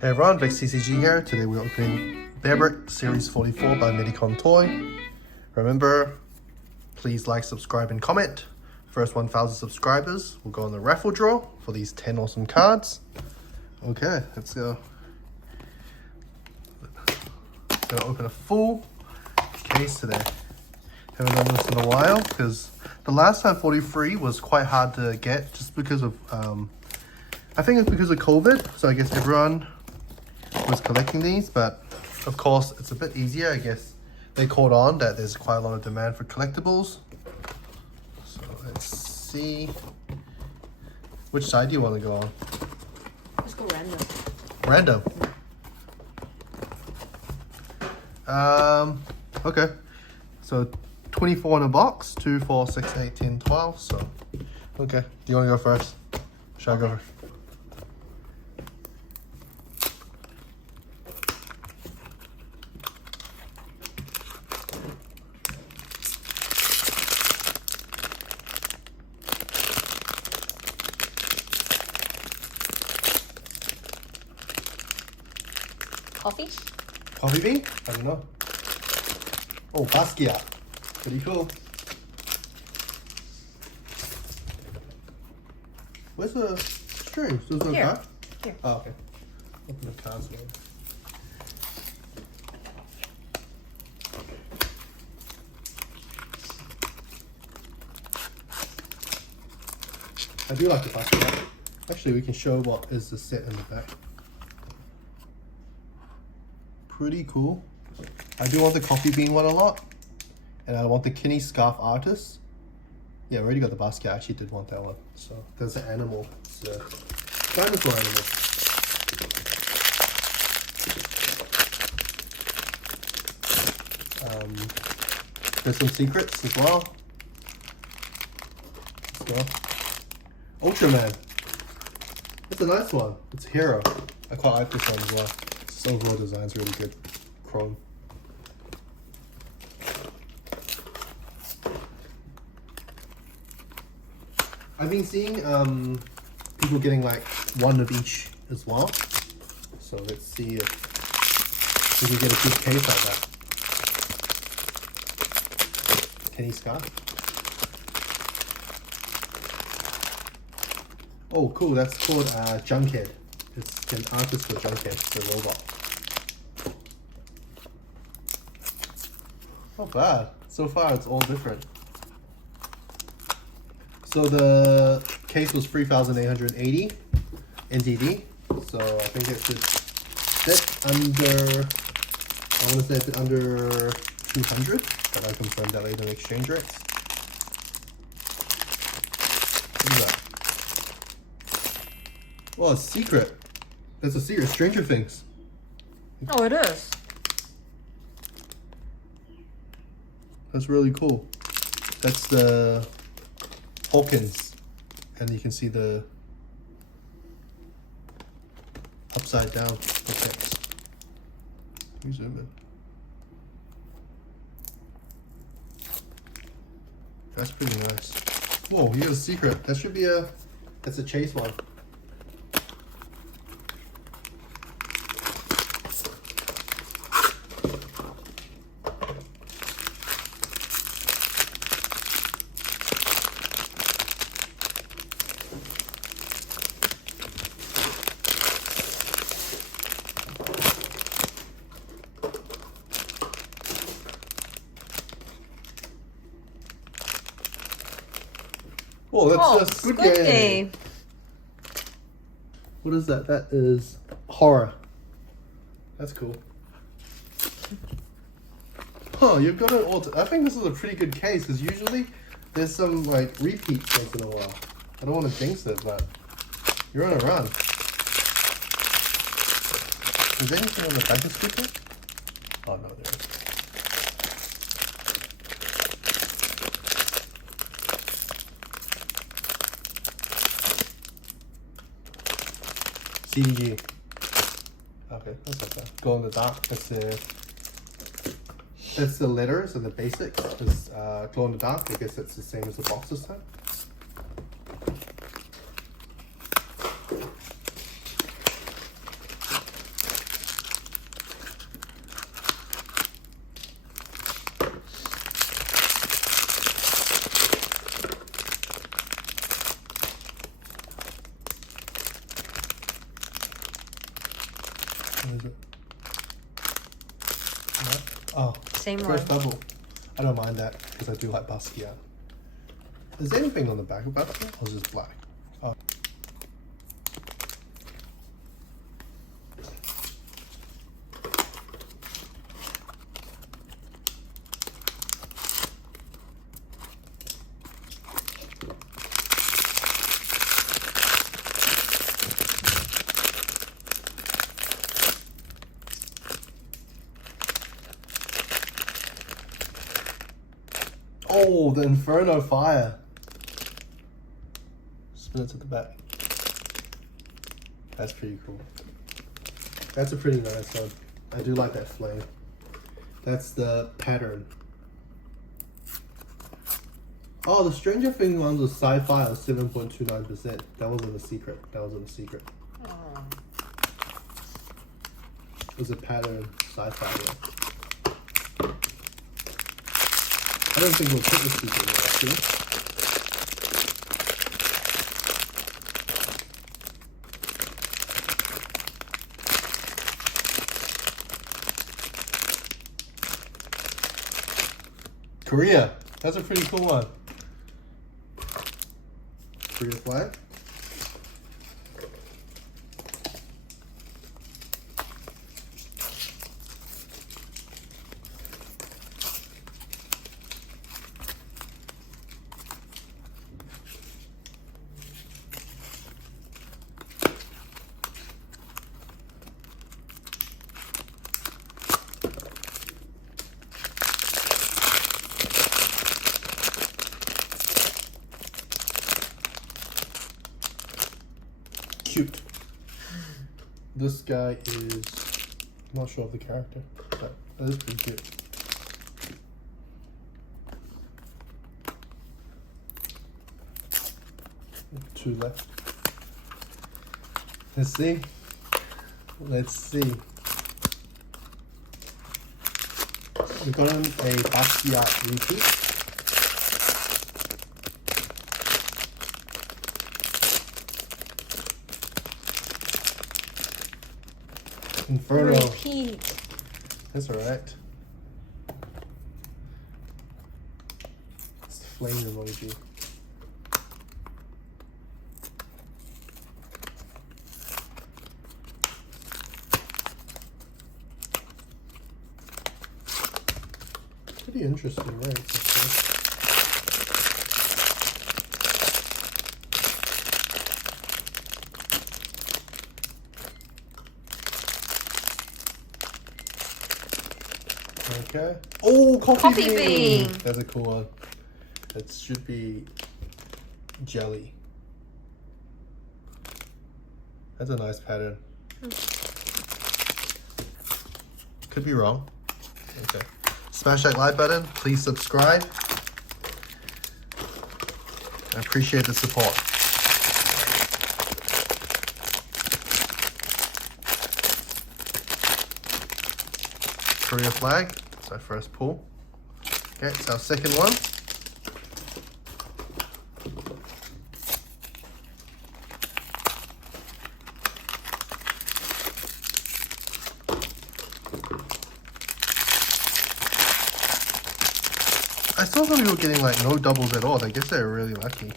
Hey everyone, Vic CCG here. Today we're opening Bearbrick Series 44 by Medicon Toy. Remember, please like, subscribe, and comment. First 1,000 subscribers will go on the raffle draw for these 10 awesome cards. Okay, let's go. Gonna open a full case today. Haven't done this in a while because the last time 43 was quite hard to get just because of I think it's because of COVID. So I guess everyone was collecting these, but of course it's a bit easier. I guess they caught on that there's quite a lot of demand for collectibles. So let's see, which side do you want to go on? Let's go random. Random. Okay, so 24 in a box, 2, 4, 6, 8, 10, 12. So okay, do you want to go first? Should I go first? Coffee? Coffee bean? I don't know. Oh, Basquiat. Pretty cool. Where's the string? There's no Here. card? Here. Oh, okay. Open the cards now. I do like the Basquiat. Actually, we can show what is the set in the back. Pretty cool. I do want the coffee bean one a lot, and I want the Kenny Scharf artist. Yeah, I already got the Basquiat. I actually did want that one. So there's an animal. It's a dinosaur animal. There's some secrets as well. Let's go. Ultraman. It's a nice one. It's a hero. I quite like this one as well. Its overall design's really good. Chrome. I've been seeing people getting like one of each as well. So let's see if we can get a good case like that. Kenny Scharf. Oh, cool. That's called Junkhead. It's an artist for Junkhead, the robot. Not bad. So far, it's all different. So the case was 3,880 NTD. So I think it should fit under, I want to say it's under 200, but I confirmed that later in exchange rates. What is that? Well, it's secret. That's a secret. Stranger Things. Oh, it is. That's really cool. That's the Hawkins, and you can see the upside down. Okay. Let me zoom in. That's pretty nice. Whoa, here's a secret. That should be that's a chase one. Oh, that's a Squid Game. What is that? That is horror. That's cool. Huh, you've got it all. I think this is a pretty good case because usually there's some like repeats once in a while. I don't want to jinx it, but you're on a run. Is there anything on the back of Squid Game? Oh no, there is. CDG. Okay, that's okay. Glow in the dark. That's the letters and the basics. Is glow in the dark. I guess it's the same as the box this time. What is it? Oh, Same first one. bubble. I don't mind that because I do like Basquiat. Is there anything on the back of Basquiat or is it just black? Oh. Oh, the Inferno Fire. Spin it to the back. That's pretty cool. That's a pretty nice one. I do like that flame. That's the pattern. Oh, the Stranger Things one was sci-fi of 7.29%. That wasn't a secret. That wasn't a secret. Oh. It was a pattern sci-fi one. I don't think we'll put the secret in actually. Korea. That's a pretty cool one. Korea flag. Cute. This guy is, I'm not sure of the character, but that is pretty cute. Two left. Let's see. Let's see. We've got a Basquiat repeat. Inferno. Repeat. That's alright. It's the flame emoji. Pretty interesting, right? Okay. Oh, coffee bean. That's a cool one. It should be jelly. That's a nice pattern. Could be wrong. Okay. Smash that like button. Please subscribe. I appreciate the support. Korea flag. It's our first pull. Okay, it's our second one. I saw some people getting like no doubles at all. I guess they're really lucky.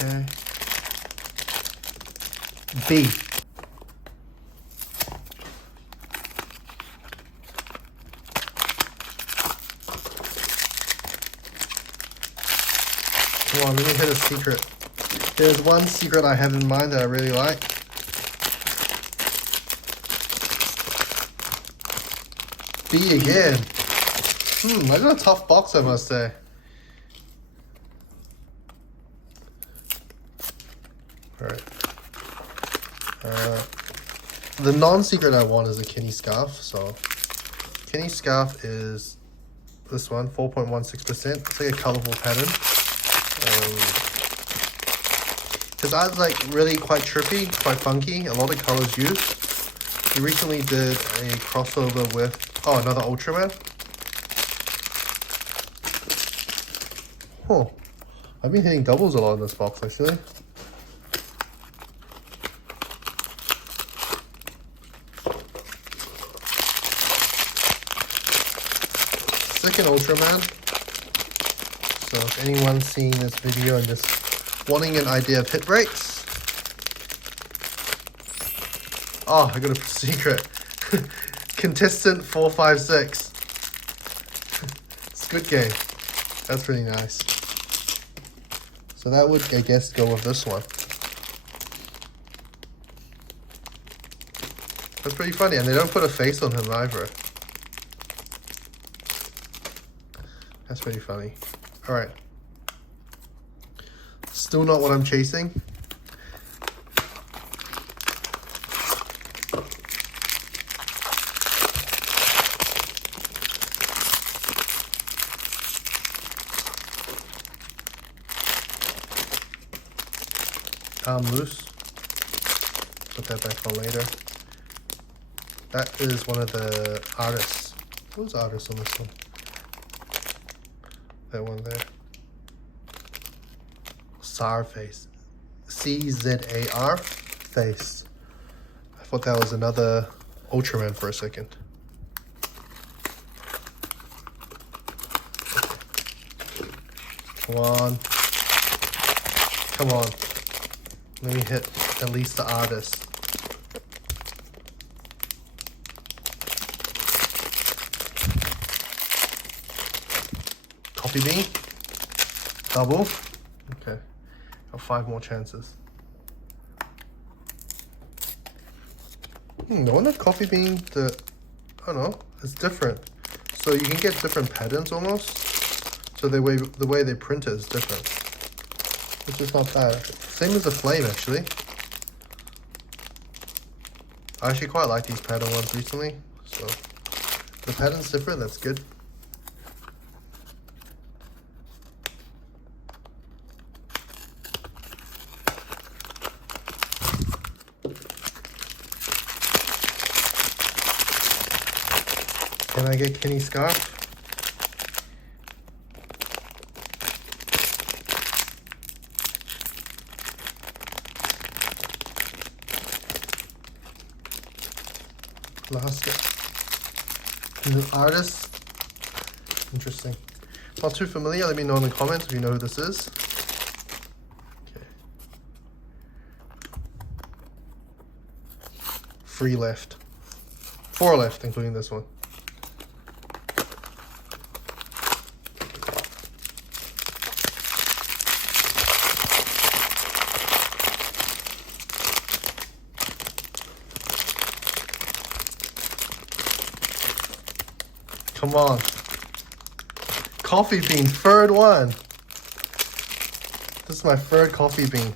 Okay. B. Come on, let me hit a secret. There's one secret I have in mind that I really like. B again. That's a tough box, I must say. Alright. The non-secret I want is a Kenny Scharf. So, Kenny Scharf is this one, 4.16%. It's like a colorful pattern. His art's like really quite trippy, quite funky. A lot of colors used. He recently did a crossover with, another Ultraman. Huh. I've been hitting doubles a lot in this box, actually. second Ultraman. So if anyone's seeing this video and just wanting an idea of hit rates. Oh, I got a secret. Contestant 456. Squid Game. That's pretty nice. So that would, I guess, go with this one. That's pretty funny, and they don't put a face on him either. That's pretty funny. Alright. Still not what I'm chasing. Arm loose. Put that back on later. That is one of the artists. Who's artist on this one? That one there. CZARFACE. CZARFACE. I thought that was another Ultraman for a second. Come on. Come on. Let me hit at least the artist. Coffee bean. Double. Okay. Got 5 more chances. The one at coffee bean, I don't know, it's different. So you can get different patterns almost. So the way they print it is different. Which is not bad. Same as the flame actually. I actually quite like these pattern ones recently. So the pattern's different, that's good. Can I get Kenny Scharf? Last new artist. Interesting. Not too familiar. Let me know in the comments if you know who this is. Okay. 3 left. 4 left, including this one. Come on. Coffee bean, third one. This is my third coffee bean.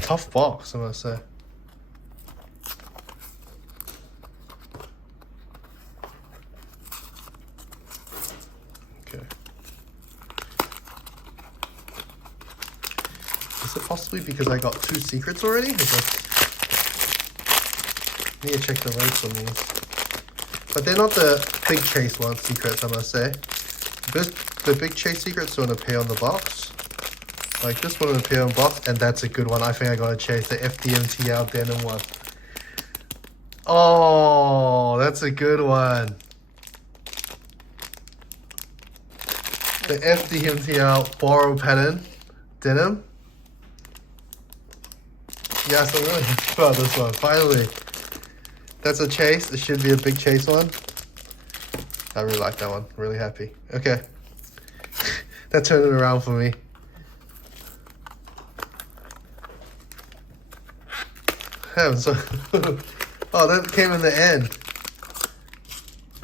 Tough box, I'm gonna say. Okay. Is it possibly because I got 2 secrets already? Need to check the rates on these. But they're not the big chase one secrets, I must say. The big chase secrets don't appear on the box. Like this one will appear on the box, and that's a good one. I think I gotta chase the FDMTL denim one. Oh, that's a good one. The FDMTL borrow pattern denim. Yes, I'm really happy about this one, finally. That's a chase. It should be a big chase one. I really like that one. Really happy. Okay. That turned it around for me. So oh, that came in the end.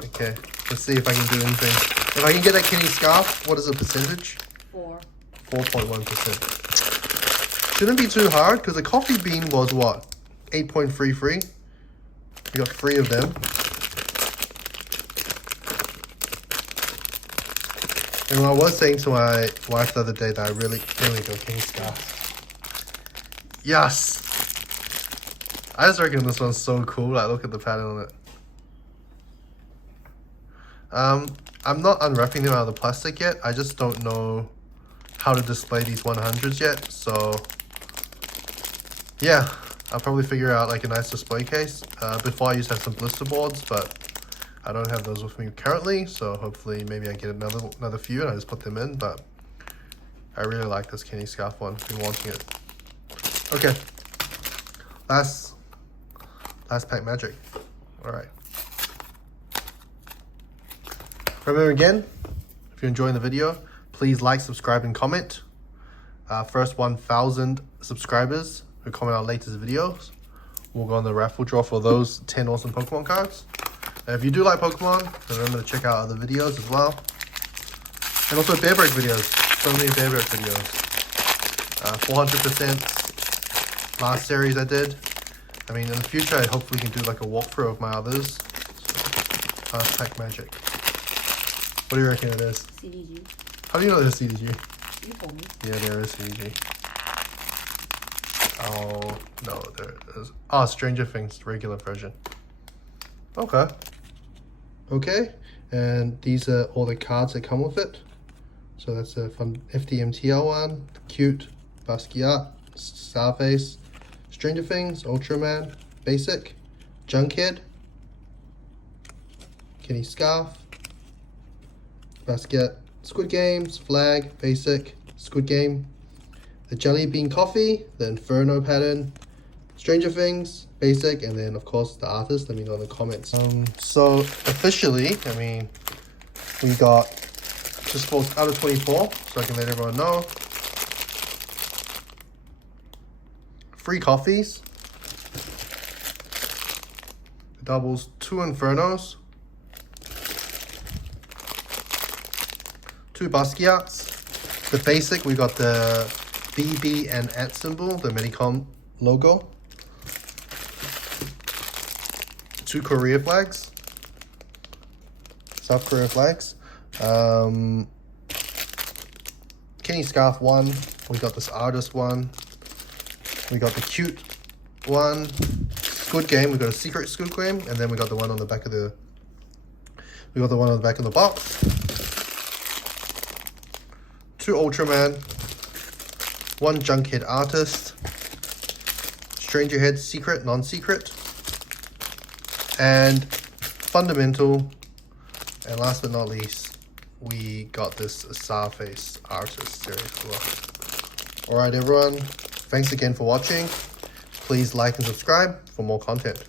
Okay. Let's see if I can do anything. If I can get that Kenny Scharf, what is the percentage? 4.1%. Shouldn't be too hard because the coffee bean was what? 8.33. We got 3 of them. And I was saying to my wife the other day that I really go Kenny Scharf. Yes! I just reckon this one's so cool. Like, look at the pattern on it. I'm not unwrapping them out of the plastic yet. I just don't know how to display these 100s yet. So, yeah. I'll probably figure out like a nice display case. Before I used to have some blister boards, but I don't have those with me currently, so hopefully maybe I get another few and I just put them in, but I really like this Kenny Scharf one. Been wanting it. Okay. Last pack magic. Alright. Remember again, if you're enjoying the video, please like, subscribe, and comment. First 1,000 subscribers who comment on latest videos, we'll go on the raffle draw for those 10 awesome Pokemon cards. And if you do like Pokemon, remember to check out other videos as well. And also Bearbrick videos. So many Bearbrick videos. 400% last series I did. I mean, in the future, I hopefully can do like a walkthrough of my others. So, last pack magic. What do you reckon it is? CDG. How do you know there's CDG? You told me. Yeah, there is CDG. Oh, no, there is. Oh, Stranger Things, regular version. Okay. Okay, and these are all the cards that come with it. So that's a fun FDMTL one, cute, Basquiat, CZARFACE, Stranger Things, Ultraman, Basic, Junkhead, Kenny Scharf, Basquiat, Squid Games, Flag, Basic, Squid Game, the Jelly Bean Coffee, the Inferno pattern, Stranger Things, Basic, and then of course the artist. Let me know in the comments. So officially, I mean, we got just for out of 24, so I can let everyone know. Free coffees. It doubles 2 Infernos. 2 Basquiats. The basic, we got the BB and @ symbol, the Medicom logo. 2 Korea flags. South Korea flags. Kenny Scharf one. We got this artist one. We got the cute one. Squid Game. We got a secret Squid Game, and then we got the one on the back of the. We got the one on the back of the box. 2 Ultraman. 1 Junkhead artist. Stranger Head secret, non-secret. And fundamental. And last but not least, we got this CZARFACE artist series as well. Alright everyone, thanks again for watching. Please like and subscribe for more content.